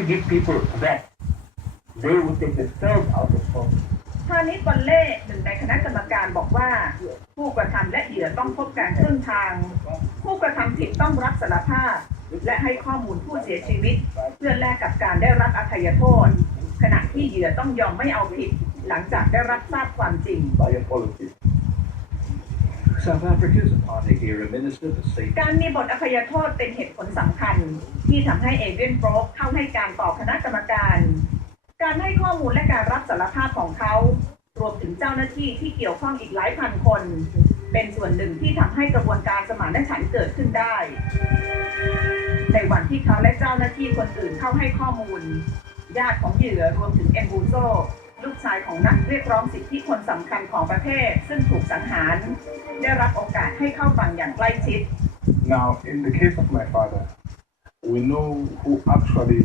you give people that, they will take themselves out of home. พานิชบอลเล่หนึ่งในคณะกรรมการบอกว่า ผู้กระทำและเหยื่อต้องพบการครึ่งทาง ผู้กระทำผิดต้องรับสารภาพ และให้ข้อมูลผู้เสียชีวิต เพื่อแลกกับการได้รับอภัยโทษ ขณะที่เหยื่อต้องยอมไม่เอาผิด หลังจากได้รับทราบความจริง by a policy. South Africa's a party here, a minister for safety. การมีบทอภัยโทษเป็นเหตุผลสำคัญ ที่ทำให้เอเดนบรกเข้าให้การต่อคณะกรรมการ การให้ข้อมูลและการรับสารภาพของเขา รวมถึงเจ้าหน้าที่ที่เกี่ยวข้องอีกหลายพันคน เป็นส่วนหนึ่งที่ทำให้กระบวนการสมานฉันท์เกิดขึ้นได้ ในวันที่เขาและเจ้าหน้าที่คนอื่นเข้าให้ข้อมูล ญาติของเหยื่อรวมถึงเอมบูโซลูกชายของนักเรียกร้องสิทธิคนสำคัญของประเทศ ซึ่งถูกสังหาร ได้รับโอกาสให้เข้าฟังอย่างใกล้ชิด Now, in the case of my father, we know who actually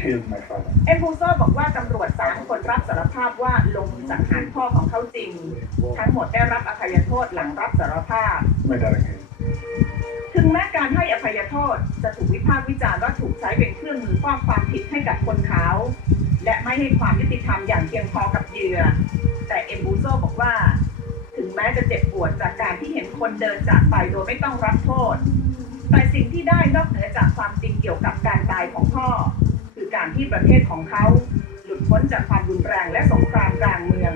killed my father. เอ็มบูโซบอกว่าตำรวจสามคนรับสารภาพว่าลงมือสังหารพ่อของเขาจริง ทั้งหมดได้รับอภัยโทษหลังรับสารภาพ My dad again. ถึงแม้การให้อภัยโทษจะถูกวิพากษ์วิจารณ์ว่าถูกใช้เป็นเครื่องมือฟอกความผิดให้กับคนขาว และไม่ให้ความยุติธรรมอย่างเพียงพอกับเหยื่อ แต่เอ็มบูโซบอกว่าถึง แม้จะเจ็บปวดจากการที่เห็นคนเดินจากไปโดยไม่ต้องรับโทษ แต่สิ่งที่ได้นอกเหนือจากความจริงเกี่ยวกับการตายของพ่อ คือการที่ประเทศของเขา หลุดพ้นจากความรุนแรงและสงครามกลางเมือง